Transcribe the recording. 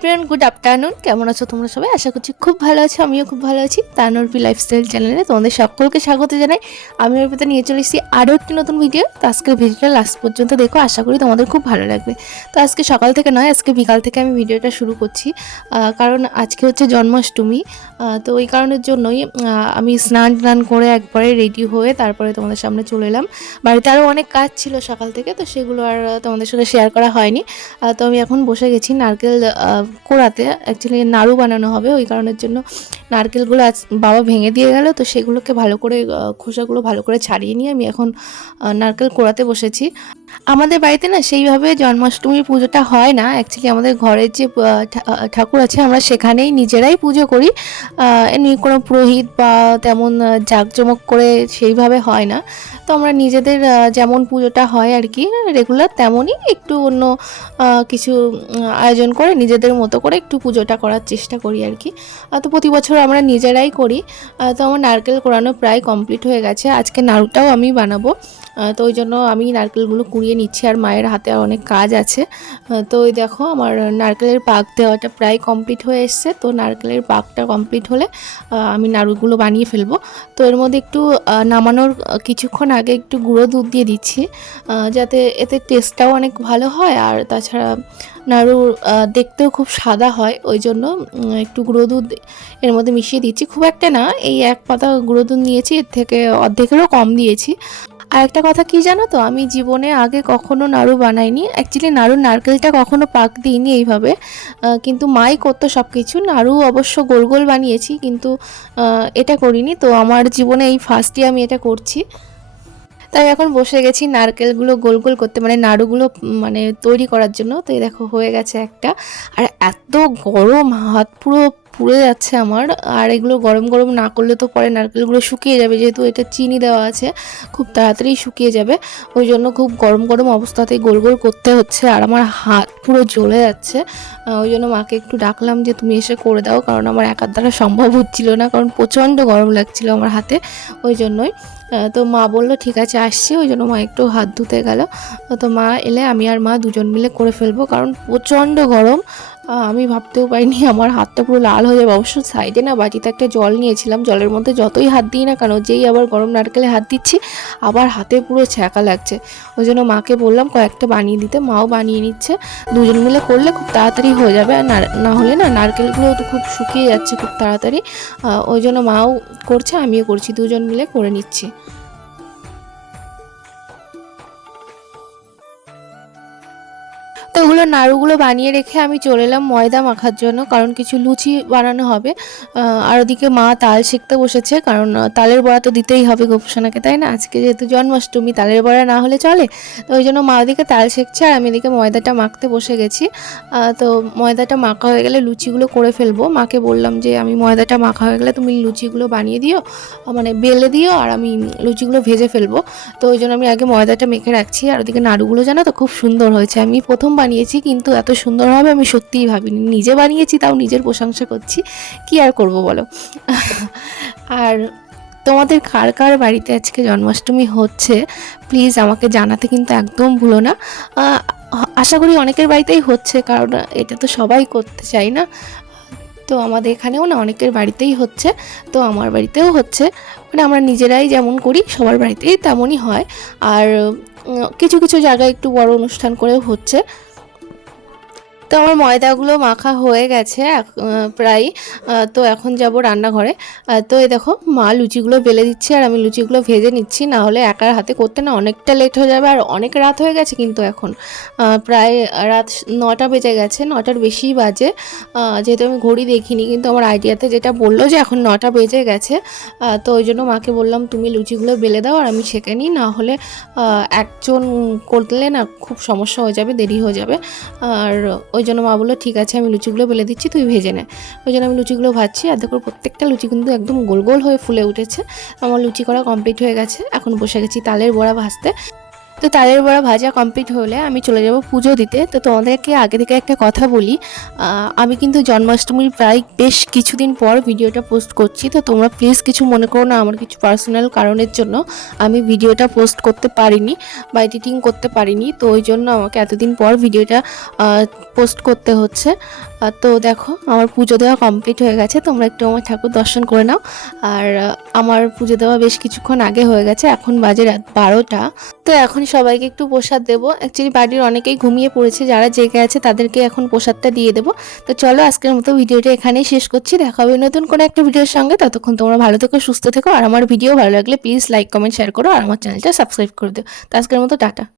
Everyone good afternoon কেমন আছো তোমরা সবাই? আশা করছি খুব ভালো আছো, আমিও খুব ভালো আছি। তানুরপি লাইফস্টাইল চ্যানেলে তোমাদের সকলকে স্বাগত জানাই। আমি ভিতরে নিয়ে চলে এসেছি আরও একটি নতুন ভিডিও তো আজকের ভিডিওটা লাস্ট পর্যন্ত দেখো, আশা করি তোমাদের খুব ভালো লাগবে। তো আজকে সকাল থেকে নয়, আজকে বিকাল থেকে আমি ভিডিওটা শুরু করছি। কারণ আজকে হচ্ছে জন্মাষ্টমী। তো ওই কারণের জন্যই আমি স্নান টান করে একবারে রেডি হয়ে তারপরে তোমাদের সামনে চলে এলাম। বাড়িতে আরও অনেক কাজ ছিল সকাল থেকে, তো সেগুলো আর তোমাদের সাথে শেয়ার করা হয়নি। তো আমি এখন বসে গেছি নারকেল কোড়াতে অ্যাকচুয়ালি নাড়ু বানানো হবে ওই কারণের জন্য নারকেলগুলো আজ বাবা ভেঙে দিয়ে গেল, তো সেগুলোকে ভালো করে খোসাগুলো ভালো করে ছাড়িয়ে নিয়ে আমি এখন নারকেল কোড়াতে বসেছি। আমাদের বাড়িতে না সেইভাবে জন্মাষ্টমীর পুজোটা হয় না। অ্যাকচুয়ালি আমাদের ঘরের যে ঠাকুর আছে, আমরা সেখানেই নিজেরাই পুজো করি। এমনি কোনো পুরোহিত বা তেমন জাঁকজমক করে সেইভাবে হয় না। তো আমরা নিজেদের যেমন পুজোটা হয় আর কি রেগুলার তেমনই একটু অন্য কিছু আয়োজন করে নিজেদের মতো করে একটু পুজোটা করার চেষ্টা করি আর কি। তো প্রতি বছর আমরা নিজেরাই করি তো আমার নারকেল কোরানো প্রায় কমপ্লিট হয়ে গেছে। আজকে নাড়ুটাও আমি বানাবো। তো ওই জন্য আমি নারকেলগুলো কুড়িয়ে নিচ্ছি আর মায়ের হাতে আর অনেক কাজ আছে। তো ওই দেখো আমার নারকেলের পাক দেওয়াটা প্রায় কমপ্লিট হয়ে এসছে। তো নারকেলের পাকটা কমপ্লিট হলে আমি নাড়ুগুলো বানিয়ে ফেলব। তো এর মধ্যে একটু নামানোর কিছুক্ষণ আগে একটু গুঁড়ো দুধ দিয়ে দিচ্ছি যাতে এতে টেস্টটাও অনেক ভালো হয় আর তাছাড়া নাড়ু দেখতেও খুব সাদা হয়। ওই জন্য একটু গুঁড়ো দুধ এর মধ্যে মিশিয়ে দিচ্ছি। খুব একটা না, এই এক পাতা গুঁড়ো দুধ নিয়েছি, এর থেকে অর্ধেকেরও কম দিয়েছি। আর একটা কথা কি জানো তো? আমি জীবনে আগে কখনো নাড়ু বানাইনি। অ্যাকচুয়ালি নাড়ুর নারকেলটা কখনো পাক দিইনি এইভাবে। কিন্তু মাই করতো সব কিছু নাড়ু অবশ্য গোল গোল বানিয়েছি কিন্তু এটা করিনি। তো আমার জীবনে এই ফার্স্টই আমি এটা করছি। তাই এখন বসে গেছি নারকেলগুলো গোল গোল করতে মানে নাড়ুগুলো মানে তৈরি করার জন্য। তো এই দেখো, হয়ে গেছে একটা। আর এত গরম, হাত পুরো পুড়ে যাচ্ছে আমার। আর এগুলো গরম গরম না করলে তো পরে নারকেলগুলো শুকিয়ে যাবে, যেহেতু এটা চিনি দেওয়া আছে, খুব তাড়াতাড়ি শুকিয়ে যাবে। ওই জন্য খুব গরম গরম অবস্থাতেই গোল গোল করতে হচ্ছে, আর আমার হাত পুরো জ্বলে যাচ্ছে। ওই জন্য মাকে একটু ডাকলাম যে, তুমি এসে করে দাও। কারণ আমার একার দ্বারা সম্ভব হচ্ছিল না, কারণ প্রচণ্ড গরম লাগছিল আমার হাতে। ওই জন্যই তো মা বলল, ঠিক আছে, আসছি। ওই জন্য মা একটু হাত ধুতে গেল। তো মা এলে, আমি আর মা দুজন মিলে করে ফেলব, কারণ প্রচণ্ড গরম। আমি ভাবতেও পারিনি, আমার হাতটা পুরো লাল হয়ে যাবে। অবশ্য সাইডে না বাটিতে একটা জল নিয়েছিলাম, জলের মধ্যে যতই হাত দিই না কেন, যেই আবার গরম নারকেলে হাত দিচ্ছি, আবার হাতে পুরো ছ্যাঁকা লাগছে। ওই জন্য মাকে বললাম কয়েকটা বানিয়ে দিতে, মাও বানিয়ে নিচ্ছে। দুজন মিলে করলে খুব তাড়াতাড়ি হয়ে যাবে, আর না- হলে না নারকেলগুলো তো খুব শুকিয়ে যাচ্ছে খুব তাড়াতাড়ি। ওই জন্য মাও করছে, আমিও করছি, দুজন মিলে করে নিচ্ছি। তো নাড়ুগুলো বানিয়ে রেখে আমি চলে এলাম ময়দা মাখার জন্য, কারণ কিছু লুচি বানানো হবে। আর ওদিকে মা তাল শিখতে বসেছে, কারণ তালের বড়া তো দিতেই হবে গোপসোনাকে, তাই না? আজকে যেহেতু জন্মাষ্টমী, তালের বড়া না হলে চলে। তো ওই জন্য মা ওদিকে তাল শিখছে আর আমি এদিকে ময়দাটা মাখতে বসে গেছি। তো ময়দাটা মাখা হয়ে গেলে লুচিগুলো করে ফেলব। মাকে বললাম যে, আমি ময়দাটা মাখা হয়ে গেলে তুমি লুচিগুলো বানিয়ে দিও মানে বেলে দিও আর আমি লুচিগুলো ভেজে ফেলব। তো ওই জন্য আমি আগে ময়দাটা মেখে রাখছি। আর ওদিকে নাড়ুগুলো জানো তো, খুব সুন্দর হয়েছে। আমি প্রথম বানিয়েছি কিন্তু এত সুন্দর হবে আমি সত্যিই ভাবিনি। নিজে বানিয়েছি, তাও নিজের প্রশংসা করছি। কি আর করব বলো? আর তোমাদের কার কার বাড়িতে আজকে জন্মাষ্টমী হচ্ছে প্লিজ আমাকে জানাতে কিন্তু একদম ভুলো না। আশা করি অনেকের বাড়িতেই হচ্ছে, কারণ এটা তো সবাই করতে চাই না। তো আমাদের এখানেও না অনেকের বাড়িতেই হচ্ছে, তো আমার বাড়িতেও হচ্ছে। মানে আমরা নিজেরাই যেমন করি, সবার বাড়িতেই তেমনই হয়। আর কিছু কিছু জায়গায় একটু বড় অনুষ্ঠান করেও হচ্ছে। তো আমার ময়দাগুলো মাখা হয়ে গেছে প্রায় তো এখন যাব রান্নাঘরে। তো এই দেখো, মা লুচিগুলো বেলে দিচ্ছে আর আমি লুচিগুলো ভেজে নিচ্ছি, না হলে একার হাতে করতে না অনেকটা লেট হয়ে যাবে আর অনেক রাত হয়ে গেছে কিন্তু এখন। প্রায় রাত নটা বেজে গেছে, নটার বেশিই বাজে। যেহেতু আমি ঘড়ি দেখিনি কিন্তু আমার আইডিয়াতে যেটা বলল যে এখন নটা বেজে গেছে তো ওই জন্য মাকে বললাম, তুমি লুচিগুলো বেলে দাও আর আমি সেঁকে নিই, না হলে একজন করলে না খুব সমস্যা হয়ে যাবে, দেরি হয়ে যাবে। আর ওই জন্য মা বলল, ঠিক আছে, আমি লুচিগুলো বেলে দিচ্ছি, তুই ভেজে নে। ওই জন্য আমি লুচিগুলো ভাজছি, আর দেখো প্রত্যেকটা লুচি কিন্তু একদম গোল গোল হয়ে ফুলে উঠেছে। আমার লুচি করা কমপ্লিট হয়ে গেছে। এখন বসে গেছি তালের বড়া ভাজতে। তো তাদের বড়া ভাজা কমপ্লিট হলে আমি চলে যাব পুজো দিতে। তো তোমাদেরকে আগে থেকে একটা কথা বলি আমি কিন্তু জন্মাষ্টমীর প্রায় বেশ কিছুদিন পর ভিডিওটা পোস্ট করছি। তো তোমরা প্লিজ কিছু মনে করো না আমার কিছু পার্সোনাল কারণের জন্য আমি ভিডিওটা পোস্ট করতে পারিনি বা এডিটিং করতে পারিনি। তো ওই জন্য আমাকে এতদিন পর ভিডিওটা পোস্ট করতে হচ্ছে। আর তো দেখো, আমার পুজো দেওয়া কমপ্লিট হয়ে গেছে, তোমরা একটু আমার ঠাকুর দর্শন করে নাও। আর আমার পুজো দেওয়া বেশ কিছুক্ষণ আগে হয়ে গেছে, এখন বাজে রাত বারোটা। তো এখন সবাইকে একটু প্রসাদ দেবো। অ্যাকচুয়ালি বাড়ির অনেকেই ঘুমিয়ে পড়েছে, যারা জেগে আছে তাদেরকে এখন প্রসাদটা দিয়ে দেবো। তো চলো, আজকের মতো ভিডিওটা এখানেই শেষ করছি। দেখা হবে নতুন কোনো একটা ভিডিওর সঙ্গে। ততক্ষণ তোমরা ভালো থেকো, সুস্থ থেকো। আর আমার ভিডিও ভালো লাগলে প্লিজ লাইক কমেন্ট শেয়ার করো। আর আমার চ্যানেলটা সাবস্ক্রাইব করে দিও। তো আজকের মতো, টাটা।